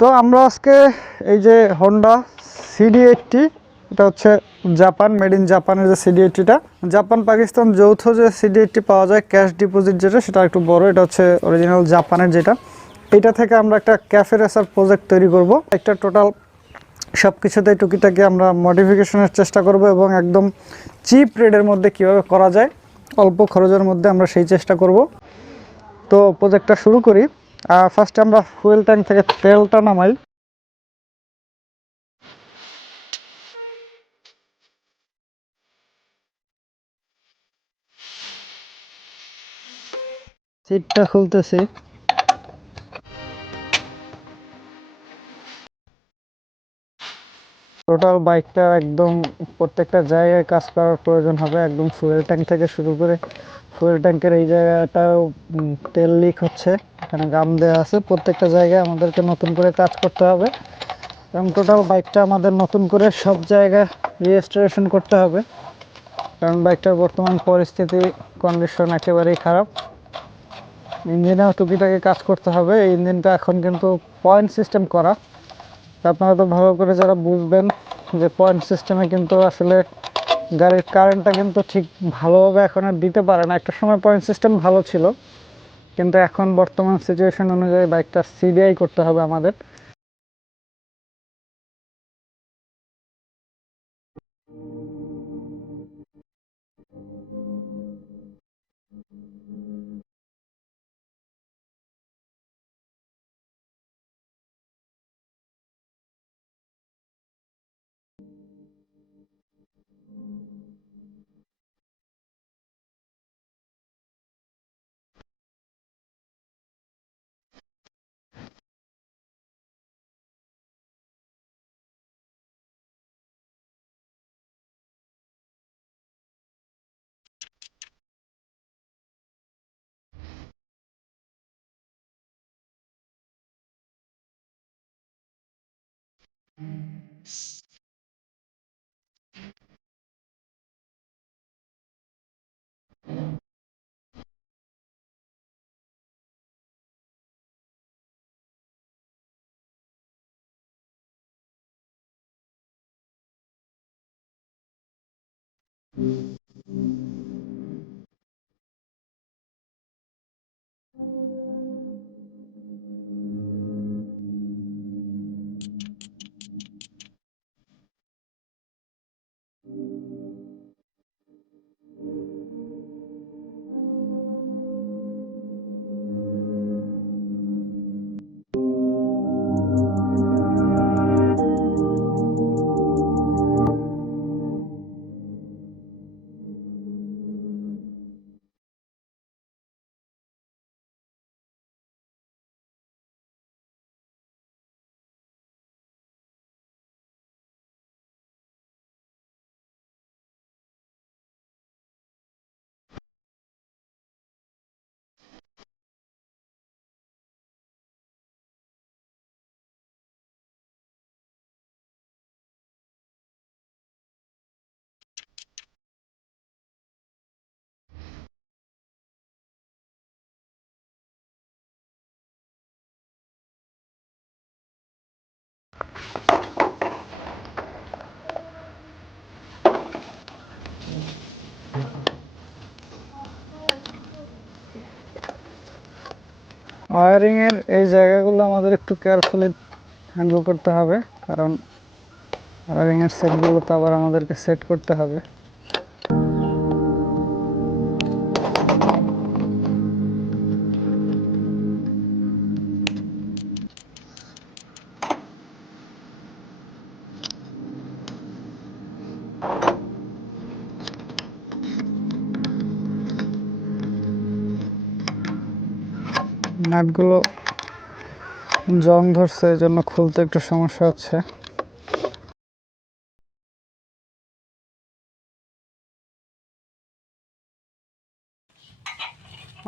তো আমরা আজকে এই যে হন্ডা CD80, এটা হচ্ছে জাপান, মেড ইন জাপানের যে CD80টা, জাপান পাকিস্তান যৌথ যে CD80 পাওয়া যায় ক্যাশ ডিপোজিট যেটা, সেটা একটু বড়, এটা হচ্ছে অরিজিনাল জাপানের যেটা। এটা থেকে আমরা একটা ক্যাফে রেসার প্রজেক্ট তৈরি করব। একটা টোটাল সব কিছুতেই টুকিটাকি আমরা মডিফিকেশনের চেষ্টা করব এবং একদম চিপ রেটের মধ্যে কীভাবে করা যায়, অল্প খরচের মধ্যে আমরা সেই চেষ্টা করব। তো প্রজেক্টটা শুরু করি। ফার্স্টে আমরা ফুয়েল ট্যাঙ্ক থেকে তেলটা নামাই। সিটটা খুলতেছি। টোটাল বাইকটা একদম প্রত্যেকটা জায়গায় কাজ করার প্রয়োজন হবে, একদম ফুয়েল ট্যাঙ্ক থেকে শুরু করে ফুয়েল ট্যাঙ্কের এই জায়গাটাও তেল লিক হচ্ছে, এখানে গাম দেওয়া আছে। প্রত্যেকটা জায়গায় আমাদেরকে নতুন করে কাজ করতে হবে এবং টোটাল বাইকটা আমাদের নতুন করে সব জায়গায় রেজিস্ট্রেশন করতে হবে, কারণ বাইকটার বর্তমান পরিস্থিতি কন্ডিশন একেবারেই খারাপ। ইঞ্জিনেও টুকিটাকি কাজ করতে হবে। এই ইঞ্জিনটা এখন কিন্তু পয়েন্ট সিস্টেম করা, আপনারা তো ভালো করে যারা বুঝবেন যে পয়েন্ট সিস্টেমে কিন্তু আসলে গাড়ির কারেন্টটা কিন্তু ঠিক ভালোভাবে এখন আর দিতে পারে না। একটা সময় পয়েন্ট সিস্টেম ভালো ছিল, কিন্তু এখন বর্তমান সিচুয়েশন অনুযায়ী বাইকটা সিডিআই করতে হবে আমাদের। ওয়ারিংয়ের এই জায়গাগুলো আমাদের একটু কেয়ারফুলি হ্যান্ডেল করতে হবে, কারণ ওয়ারিংয়ের সেটগুলো তো আবার আমাদেরকে সেট করতে হবে। নাটগুলো জং ধরছে, এই জন্য খুলতে একটু সমস্যা হচ্ছে।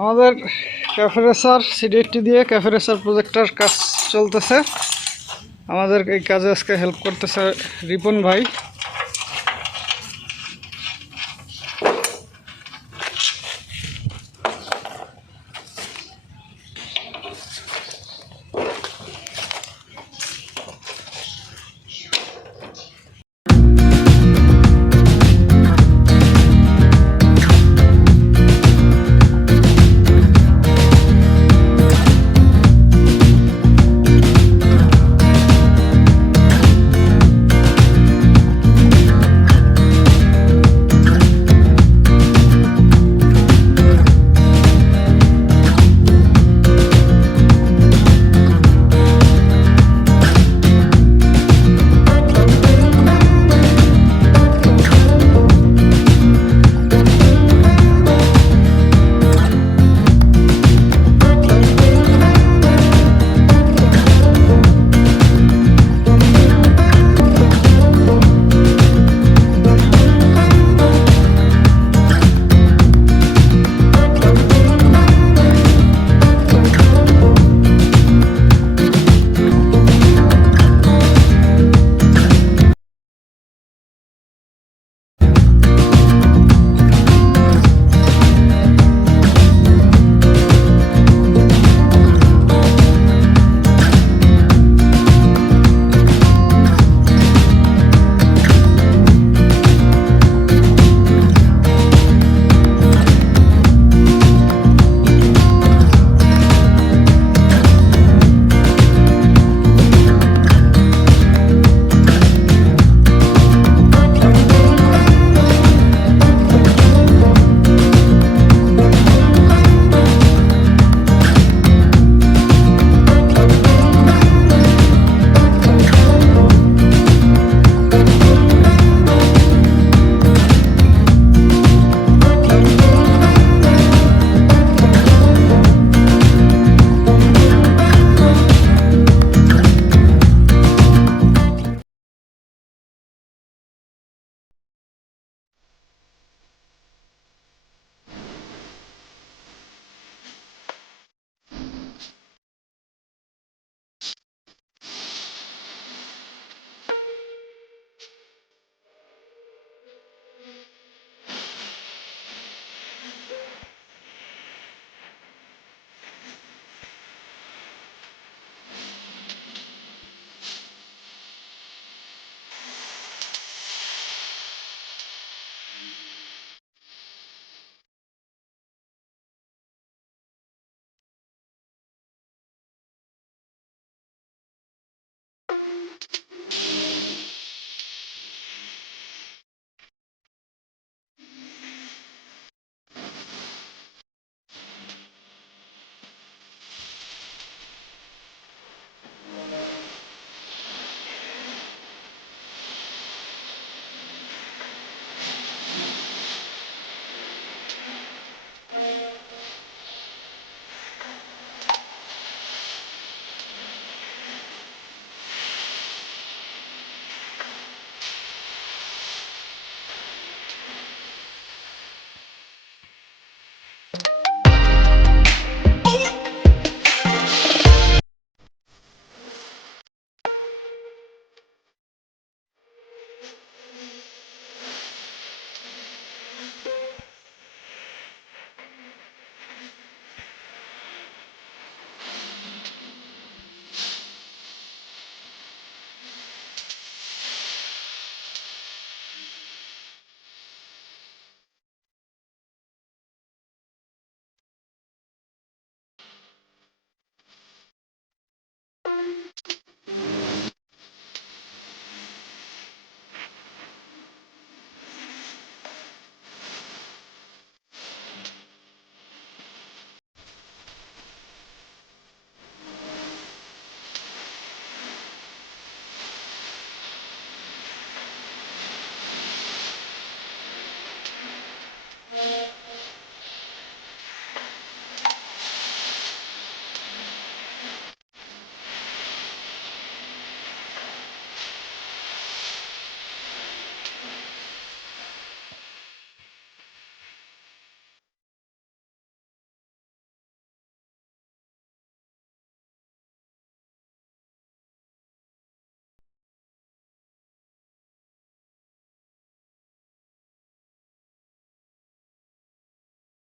আমাদের ক্যাফে রেসার CD80 দিয়ে ক্যাফে রেসার প্রজেক্টটার কাজ চলতেছে। আমাদের এই কাজে আজকে হেল্প করতেছে রিপন ভাই।